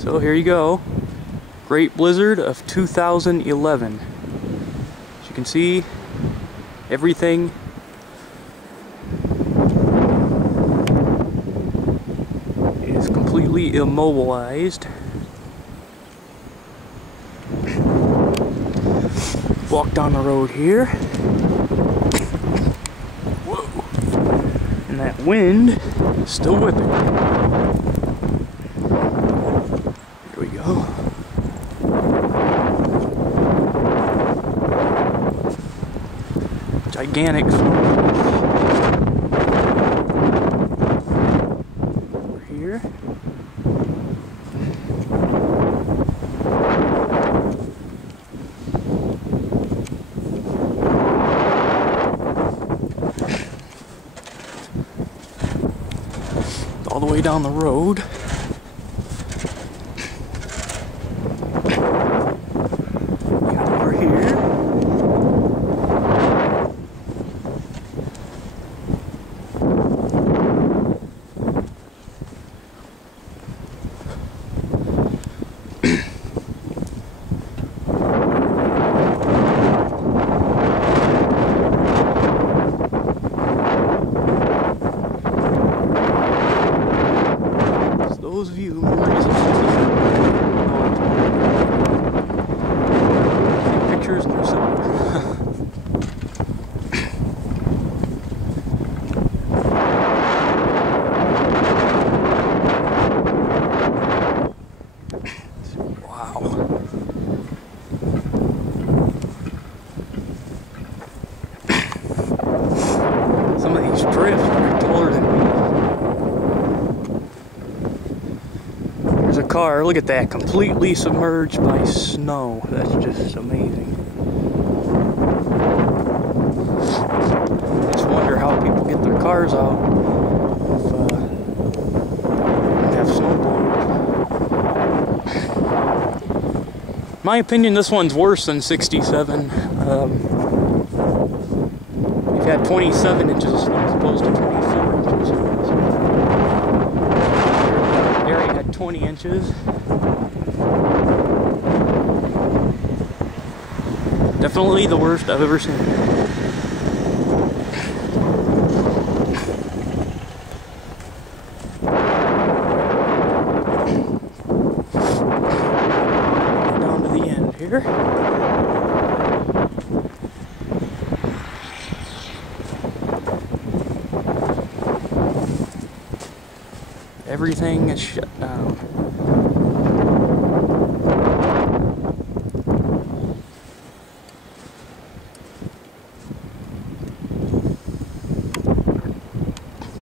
So here you go. Great Blizzard of 2011. As you can see, everything is completely immobilized. Walk down the road here. Whoa! And that wind is still whipping. Here we go. Gigantic over here. All the way down the road. Got over here. Those view memories of pictures and yourself. Wow. Some of these drifts are taller than me. There's a car, look at that, completely submerged by snow. That's just amazing. I just wonder how people get their cars out if have snowblowers. In my opinion, this one's worse than 67. We've had 27 inches of snow as opposed to 24 inches. Area had 20 inches. Definitely the worst I've ever seen. Down to the end here. Everything is shut down.